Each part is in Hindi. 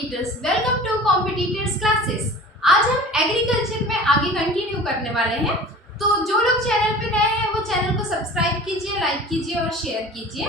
Competitors, welcome to competitors classes. आज हम एग्रीकल्चर में आगे कंटिन्यू करने वाले हैं। तो जो लोग चैनल पे नए हैं वो चैनल को सब्सक्राइब कीजिए, लाइक कीजिए और शेयर कीजिए।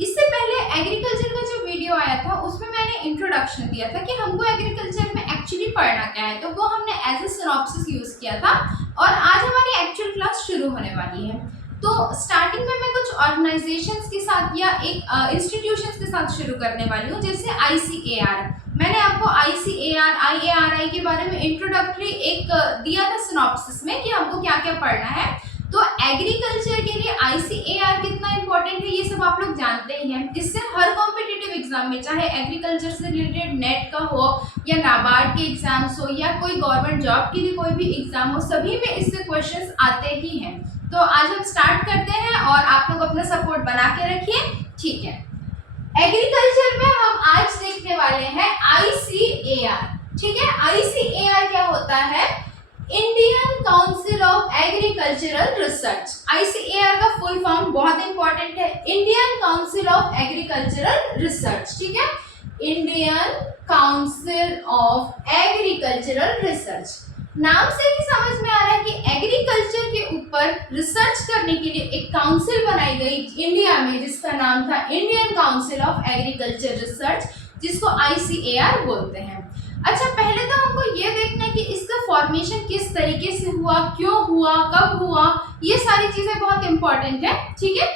इससे पहले एग्रीकल्चर का जो वीडियो आया था उसमें मैंने इंट्रोडक्शन दिया था कि हमको एग्रीकल्चर में एक्चुअली पढ़ना क्या है, तो वो हमने एज ए सिनॉप्सिस यूज़ किया था और आज हमारी एक्चुअल क्लास शुरू होने वाली है। तो स्टार्टिंग में मैं कुछ ऑर्गेनाइजेशंस के साथ या एक इंस्टीट्यूशंस के साथ शुरू करने वाली हूँ, जैसे ICAR। मैंने आपको ICAR, IARI के बारे में इंट्रोडक्टरी एक दिया था सिनॉप्सिस में कि हमको क्या क्या पढ़ना है। तो एग्रीकल्चर के लिए ICAR कितना इंपॉर्टेंट है ये सब आप लोग जानते ही हैं। इससे हर कॉम्पिटिटिव एग्जाम में, चाहे एग्रीकल्चर से रिलेटेड नेट का हो या नाबार्ड के एग्जाम्स हो या कोई गवर्नमेंट जॉब के लिए कोई भी एग्जाम हो, सभी में इससे क्वेश्चंस आते ही हैं। तो आज हम स्टार्ट करते हैं और आप लोग अपना सपोर्ट बना के रखिए, ठीक है। एग्रीकल्चर में हम आज देखने वाले हैं ICAR, ठीक है। ICAR क्या होता है? Indian council of agricultural research. ICAR का फुल फॉर्म बहुत इंपॉर्टेंट है, Indian council of agricultural research, ठीक है। Indian council of agricultural research. नाम से ही समझ में आ रहा है कि एग्रीकल्चर के ऊपर रिसर्च करने के लिए एक काउंसिल बनाई गई इंडिया में, जिसका नाम था Indian council of agriculture research, जिसको ICAR बोलते हैं। अच्छा, पहले तो हमको ये देखना है कि इसका फॉर्मेशन किस तरीके से हुआ, क्यों हुआ, कब हुआ, ये सारी चीजें बहुत इंपॉर्टेंट है, ठीक है।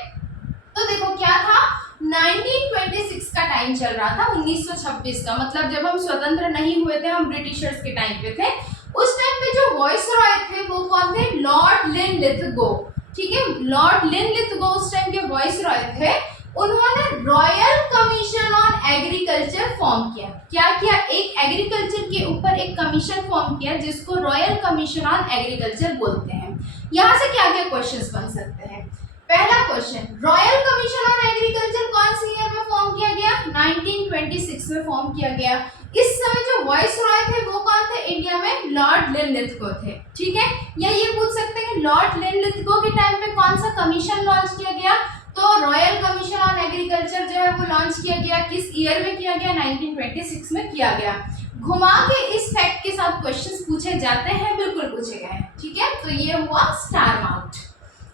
तो देखो क्या था, 1926 का टाइम चल रहा था, 1926 का, मतलब जब हम स्वतंत्र नहीं हुए थे, हम ब्रिटिशर्स के टाइम पे थे। उस टाइम पे जो वाइसरॉय थे वो कौन थे? लॉर्ड लिनलिथगो, ठीक है। लॉर्ड लिनलिथगो उस टाइम के वाइसरॉय थे। उन्होंने royal commission on agriculture form किया। क्या किया? एक एग्रीकल्चर के ऊपर एक कमीशन फॉर्म किया जिसको रॉयल कमीशन ऑन एग्रीकल्चर बोलते हैं। यहाँ से क्या क्या क्वेश्चंस बन सकते हैं? पहला question, royal commission on agriculture कौन सी ईयर में फॉर्म किया गया? 1926 में फॉर्म किया गया। इस समय जो वाइसरॉय थे वो कौन थे इंडिया में? लॉर्ड लिनलिथगो थे, ठीक है। या ये पूछ सकते हैं कि लॉर्ड लिनलिथगो के टाइम पे कौन सा कमीशन लॉन्च किया गया? तो रॉयल कमीशन ऑन एग्रीकल्चर जो है वो लॉन्च किया गया, किस ईयर में किया गया? 1926 में किया गया। घुमा के इस फैक्ट के साथ क्वेश्चंस पूछे जाते हैं, बिल्कुल पूछे गए हैं, ठीक है। तो ये हुआ स्टार मार्क्ड।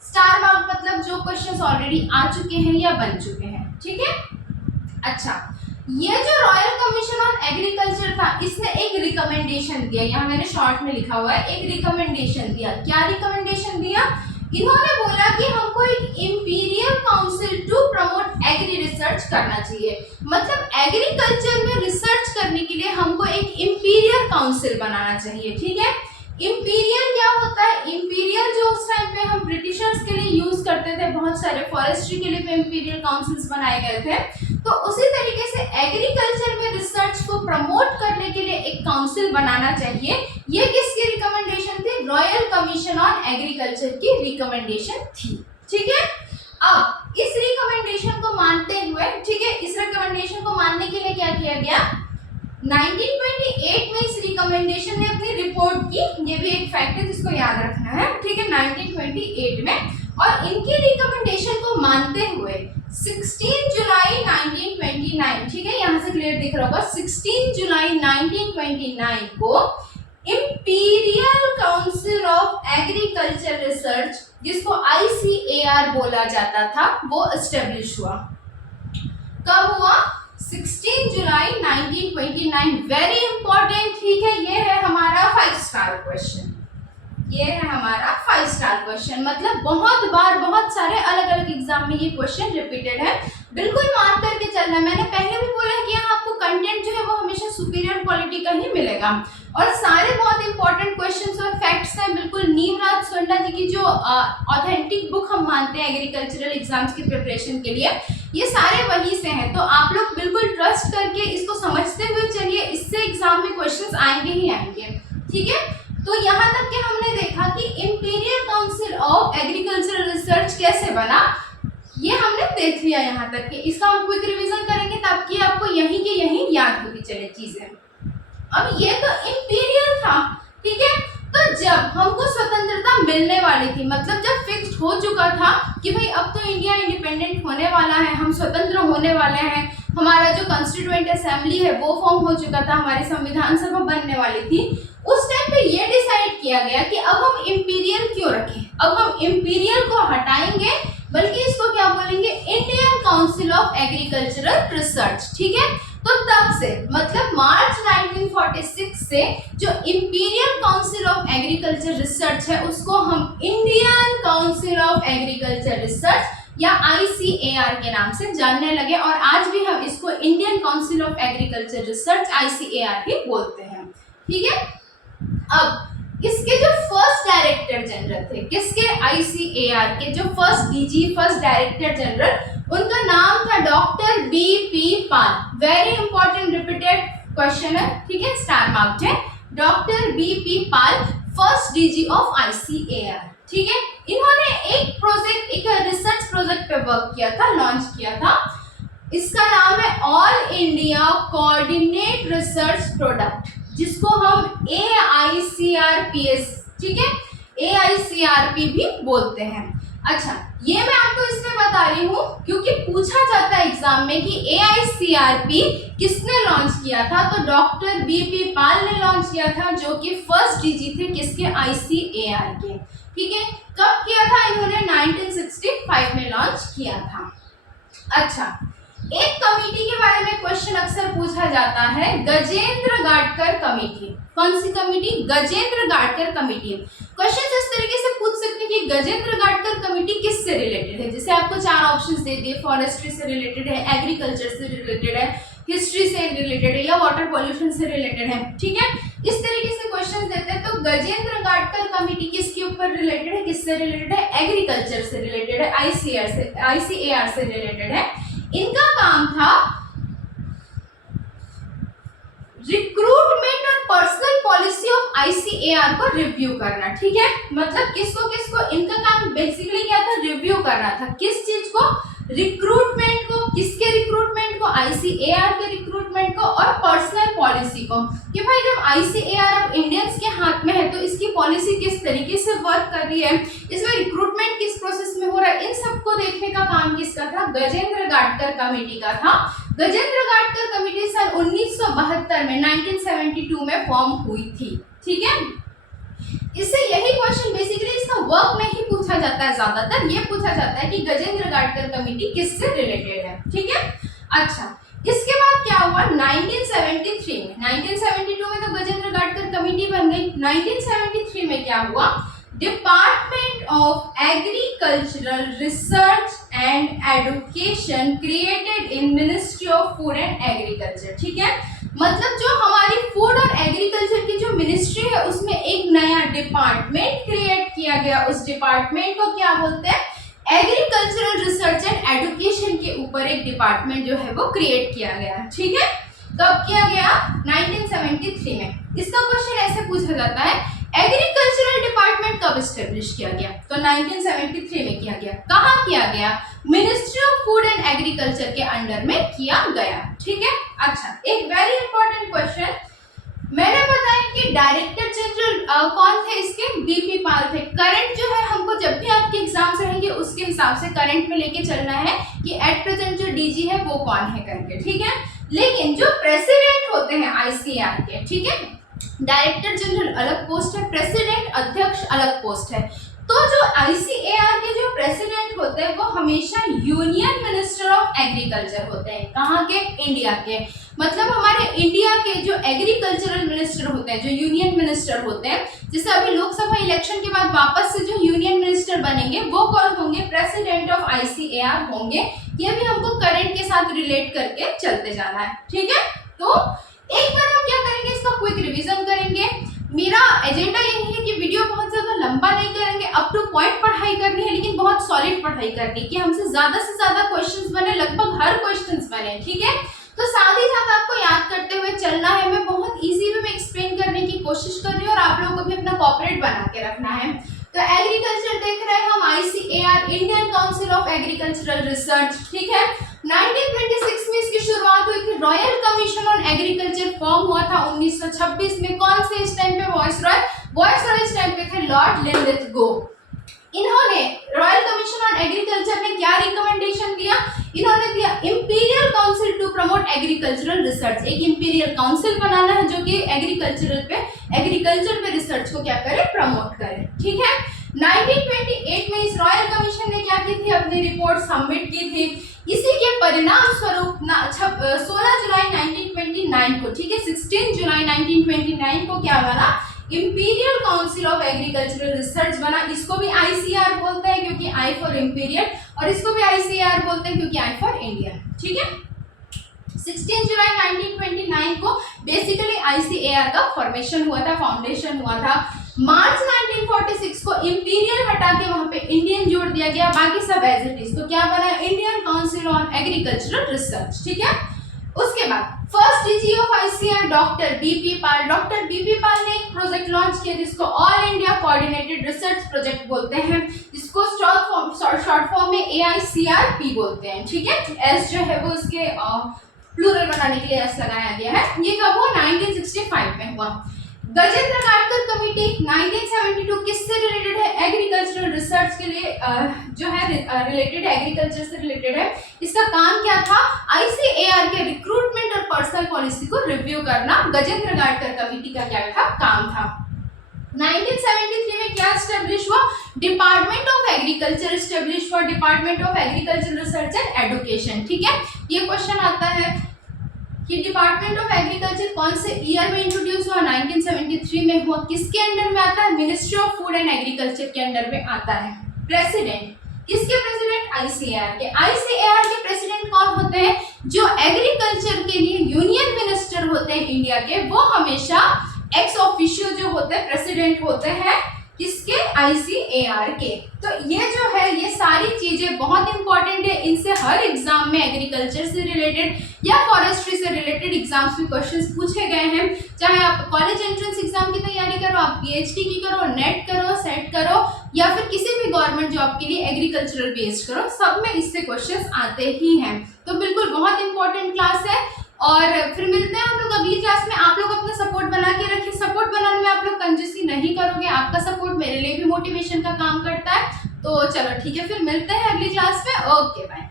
स्टार मार्क मतलब जो क्वेश्चंस ऑलरेडी आ चुके हैं या बन चुके हैं, ठीक है। अच्छा, ये जो रॉयल कमीशन ऑन एग्रीकल्चर था, इसने एक रिकमेंडेशन दिया, यहाँ मैंने शॉर्ट में लिखा हुआ है, एक रिकमेंडेशन दिया। क्या रिकमेंडेशन दिया? इन्होंने बोला कि हमको एक imperial council to promote agri research करना चाहिए। मतलब एग्रीकल्चर में रिसर्च करने के लिए हमको एक इंपीरियल काउंसिल बनाना चाहिए, ठीक है। इंपीरियल क्या होता है? इंपीरियल जो उस टाइम पे हम ब्रिटिशर्स के लिए यूज करते थे, बहुत सारे फॉरेस्ट्री के लिए भी इंपीरियल काउंसिल्स बनाए गए थे। तो उसी तरीके से एग्रीकल्चर में रिसर्च को प्रमोट करने के लिए एक काउंसिल बनाना चाहिए। ये किसकी रिकमेंडेशन थी? रॉयल कमीशन ऑन एग्रीकल्चर की रिकमेंडेशन थी, ठीक है। अब इस रिकमेंडेशन को मानते हुए, ठीक है, इस रिकमेंडेशन को मानने के लिए क्या किया गया? 1928 में इस रिकमेंडेशन ने अपनी रिपोर्ट की। ये भी एक फैक्ट है जिसको याद रखना है, ठीक है। 1928 में, और इनकी रिकमेंडेशन को मानते हुए 16 जुलाई 1929, ठीक है, यहाँ से क्लियर दिख रहा होगा, 16 जुलाई 1929 को imperial council of agriculture research, जिसको ICAR बोला जाता था, वो एस्टेब्लिश हुआ। कब हुआ? 16 जुलाई 1929। वेरी इंपॉर्टेंट, ठीक है। ये है हमारा 5 स्टार क्वेश्चन, ये है हमारा 5 स्टार क्वेश्चन। मतलब बहुत बार, बहुत सारे अलग अलग एग्जाम में ये क्वेश्चन रिपीटेड है, बिल्कुल मार्क करके चलना है। मैंने पहले भी बोला है कि यहाँ आपको कंटेंट जो है वो हमेशा सुपीरियर क्वालिटी का ही मिलेगा और सारे बहुत इंपॉर्टेंट क्वेश्चंस और फैक्ट्स हैं। बिल्कुल नीमराज सोंडा जी की जो ऑथेंटिक बुक हम मानते हैं एग्रीकल्चरल एग्जाम्स की प्रिपरेशन के लिए, ये सारे वहीं से हैं। तो आप लोग बिल्कुल ट्रस्ट करके इसको समझते हुए चलिए, इससे एग्जाम में क्वेश्चंस आएंगे ही आएंगे, ठीक है। तो यहाँ तक के हमने देखा कि imperial council of agricultural research कैसे बना, ये हमने देख लिया यहाँ तक के। इसका हम क्विक रिवीजन करेंगे ताकि आपको यहीं के यहीं याद होती चले चीजें। अब ये तो इंपीरियल था, ठीक है। तो जब हमको स्वतंत्रता मिलने वाली थी, मतलब जब फिक्स्ड हो चुका था कि भाई अब तो इंडिया इंडिपेंडेंट होने वाला है, हम स्वतंत्र होने वाले हैं, हमारा जो कॉन्स्टिट्यूएंट असेंबली है वो फॉर्म हो चुका था, हमारी संविधान सभा बनने वाली थी। उस टाइम पे ये डिसाइड किया गया कि अब हम इंपीरियल क्यों रखें, अब हम इंपीरियल को हटाएंगे, बल्कि इसको क्या बोलेंगे, Indian council of agricultural research. ठीक है, तो तब से मतलब मार्च 1946 से जो imperial council of agriculture research है उसको हम Indian council of agriculture research या ICAR के नाम से जानने लगे, और आज भी हम इसको Indian council of agriculture research ICAR ही बोलते हैं। ठीक है, अब इसके जो फर्स्ट डायरेक्टर जनरल थे, किसके, ICAR के जो first DG, first director general, उनका नाम था डॉक्टर BP पाल। वेरी इंपॉर्टेंट रिपीटेड क्वेश्चन है, ठीक है, स्टार मार्क्ड है। Doctor BP Pal first DG of ICAR। ठीक है, इन्होंने एक प्रोजेक्ट, एक रिसर्च प्रोजेक्ट पे वर्क किया था, लॉन्च किया था। इसका नाम है all India coordinate research product, जिसको हम AICRPS, ठीक है, AICRP भी बोलते हैं। अच्छा, ये मैं आपको इसलिए बता रही हूँ क्योंकि पूछा जाता है एग्जाम में कि AICRP किसने लॉन्च किया था, तो डॉक्टर BP पाल ने लॉन्च किया था, जो कि फर्स्ट DG थे किसके, ICAR के। ठीक है, कब किया था इन्होंने, 1965 में लॉन्च किया था। अच्छा, एक कमेटी के बारे में क्वेश्चन अक्सर पूछा जाता है, गजेंद्र गाडकर कमेटी। कौन सी कमेटी, गजेंद्र गाडकर कमेटी। क्वेश्चन इस तरीके से पूछ सकते हैं कि गजेंद्र गाडकर कमेटी किससे रिलेटेड है। जैसे आपको 4 ऑप्शंस दे दिए, फॉरेस्ट्री से रिलेटेड है, एग्रीकल्चर से रिलेटेड है, हिस्ट्री से रिलेटेड है, या वाटर पॉल्यूशन से रिलेटेड है। ठीक है, इस तरीके से क्वेश्चन देते हैं। तो गजेंद्र गाडकर कमेटी किसके ऊपर रिलेटेड है, किससे रिलेटेड है, एग्रीकल्चर से रिलेटेड है, ICAR से रिलेटेड है। इनका काम था रिक्रूटमेंट और पर्सनल पॉलिसी ऑफ ICAR को रिव्यू करना। ठीक है, मतलब किसको किसको, इनका काम बेसिकली क्या था, रिव्यू करना था। किस चीज को, रिक्रूटमेंट को, किसके रिक्रूटमेंट को, ICAR के रिक्रूटमेंट को, और पर्सनल पॉलिसी को, कि भाई जब ICAR अब इंडियंस के हाथ में है तो इसकी पॉलिसी किस तरीके से वर्क कर रही है, इसमें रिक्रूटमेंट किस प्रोसेस में हो रहा है, इन सबको देखने का काम किसका था, गजेंद्र गाडकर कमेटी का था। गजेंद्र गाडकर कमेटी सन 1972 में 1972 में फॉर्म हुई थी। ठीक है, इससे यही क्वेश्चन बेसिकली इसका वर्क में ही पूछा जाता है, ज्यादातर ये पूछा जाता है कि गजेंद्र गाडकर कमेटी किससे रिलेटेड है। ठीक है, अच्छा, इसके बाद क्या हुआ, 1973 में, 1972 में तो गजेंद्र गाडकर कमेटी बन गई। 1973 में क्या हुआ, department of agricultural research and education created in ministry of food and agriculture. ठीक है, मतलब जो हमारी फूड और एग्रीकल्चर की जो मिनिस्ट्री है उसमें एक नया डिपार्टमेंट क्रिएट किया गया। उस डिपार्टमेंट को क्या बोलते हैं, एग्रीकल्चरल रिसर्च एंड एजुकेशन के ऊपर एक डिपार्टमेंट जो है वो क्रिएट किया गया। ठीक है, कब किया गया, 1973 में। इसका क्वेश्चन ऐसे पूछा जाता है, एग्रीकल्चरल डिपार्टमेंट कब स्टेब्लिश किया गया, तो 1973 में किया गया। कहाँ किया गया, ministry of food and agriculture के अंडर में किया गया। ठीक है, अच्छा, एक वेरी इंपॉर्टेंट क्वेश्चन, मैंने बताया कि डायरेक्टर जनरल कौन थे इसके, BP पाल थे। करंट जो है हमको जब भी आपके एग्जाम्स रहेंगे उसके हिसाब से करंट में लेके चलना है कि एट प्रेजेंट जो DG है वो कौन है करके। ठीक है, लेकिन जो प्रेसिडेंट होते हैं ICAR के, ठीक है, डायरेक्टर जनरल अलग पोस्ट है, प्रेसिडेंट अध्यक्ष अलग पोस्ट है। तो जो ICAR के जो प्रेसिडेंट होते हैं वो हमेशा यूनियन मिनिस्टर ऑफ एग्रीकल्चर होते हैं। कहाँ के, इंडिया के। मतलब हमारे इंडिया के जो एग्रीकल्चरल मिनिस्टर होते हैं, जो यूनियन मिनिस्टर होते हैं, जैसे अभी लोकसभा इलेक्शन के बाद वापस से जो यूनियन मिनिस्टर बनेंगे वो कौन होंगे, प्रेसिडेंट ऑफ ICAR होंगे। ये भी हमको करंट के साथ रिलेट करके चलते जाना है। ठीक है, तो एक बार हम क्या करेंगे, इसका क्विक रिवीजन करेंगे। मेरा एजेंडा यही है कि वीडियो बहुत ज्यादा लंबा नहीं करेंगे, अप टू पॉइंट पढ़ाई करनी है, लेकिन बहुत सॉलिड पढ़ाई करनी है कि हमसे ज्यादा से ज्यादा क्वेश्चंस बने, लगभग हर क्वेश्चंस बने। ठीक है, तो साथ ही साथ आपको याद करते हुए चलना है। मैं बहुत इजी वे में एक्सप्लेन करने की कोशिश कर रही हूँ और आप लोगों को भी अपना कॉपरेट बना के रखना है। तो एग्रीकल्चर देख रहे हैं हम, ICAR, Indian council of agricultural research. ठीक है, 1926 में इसकी शुरुआत हुई थी। Royal commission on agriculture form हुआ था 1926 में। कौन से इस टाइम पे वॉइसरॉय इस टाइम पे थे, लॉर्ड लिनलिथगो। इन्होंने रॉयल कमीशन ऑन एग्रीकल्चर ने क्या रिकमेंडेशन दिया, इन्होंने दिया imperial council to promote agricultural research, एक इंपीरियल काउंसिल बनाना है जो कि एग्रीकल्चर पे रिसर्च को क्या करे, प्रमोट करे। ठीक है, 1928 में इस रॉयल कमीशन ने क्या की थी, अपनी रिपोर्ट सबमिट की थी। इसी के परिणाम स्वरूप 16 जुलाई 1929 को, ठीक है, 16 जुलाई 1929 को क्या बना, imperial council of agricultural research बना। इसको भी आईसीआर बोलते हैं क्योंकि आई फॉर इंपीरियल, और इसको भी आईसीआर बोलते हैं क्योंकि आई फॉर इंडिया। ठीक है, 16 जुलाई 1929 को बेसिकली आईसीएआर का फॉर्मेशन हुआ था, फाउंडेशन हुआ था। मार्च 1946 को इंपीरियल हटा के वहां पे इंडियन जोड़ दिया गया, बाकी सब एज इट इज, तो क्या बना, Indian council on agricultural research. ठीक है, उसके बाद first DG of ICR doctor BP Pal, doctor BP Pal ने एक प्रोजेक्ट लॉन्च किया जिसको all India coordinated research project बोलते हैं, जिसको शॉर्ट फॉर्म में एआईसीआरपी बोलते हैं। ठीक है, एस जो है वो उसके प्लूरल बनाने के लिए एस लगाया गया है। ये कब हुआ, 1965 में हुआ। गजेंद्र गाडकर कमेटी 1972 किससे रिलेटेड है, एग्रीकल्चरल रिसर्च के लिए जो है रिलेटेड, एग्रीकल्चर से रिलेटेड है। इसका काम क्या था, आईसीएआर के रिक्रूटमेंट और पर्सनल पॉलिसी को रिव्यू करना गजेंद्र गाडकर कमेटी का क्या था, काम था। 1973 में क्या एस्टेब्लिश हुआ, डिपार्टमेंट ऑफ एग्रीकल्चर एस्टेब्लिश हुआ, department of agriculture research and education. ठीक है, ये क्वेश्चन आता है कि डिपार्टमेंट ऑफ एग्रीकल्चर कौन से ईयर में इंट्रोड्यूस हुआ, 1973 में हुआ। किसके अंडर में आता है, ministry of food and agriculture के अंडर में आता है। प्रेसिडेंट, किसके प्रेसिडेंट, आईसीएआर के। आईसीएआर के प्रेसिडेंट कौन होते हैं, जो एग्रीकल्चर के लिए यूनियन मिनिस्टर होते हैं इंडिया के, वो हमेशा एक्स ऑफिशियो जो होते हैं प्रेसिडेंट होते हैं, किसके, आईसीएआर के। तो ये जो है, ये सारी चीजें बहुत इंपॉर्टेंट है, इनसे हर एग्जाम में एग्रीकल्चर से रिलेटेड या फॉरेस्ट्री से रिलेटेड एग्जाम्स में क्वेश्चंस पूछे गए हैं। चाहे आप कॉलेज एंट्रेंस एग्जाम की तैयारी करो, आप पीएचडी की करो, नेट करो, सेट करो, या फिर किसी भी गवर्नमेंट जॉब के लिए एग्रीकल्चरल बेस्ड करो, सब में इससे क्वेश्चंस आते ही हैं। तो बिल्कुल बहुत इंपॉर्टेंट क्लास है, और फिर मिलते हैं हम लोग अगली क्लास में। आप लोग अपना सपोर्ट बना के रखिए, सपोर्ट बनाने में आप लोग कंजूसी नहीं करोगे, आपका सपोर्ट मेरे लिए भी मोटिवेशन का काम करता है। तो चलो ठीक है, फिर मिलते हैं अगली क्लास में। Okay bye.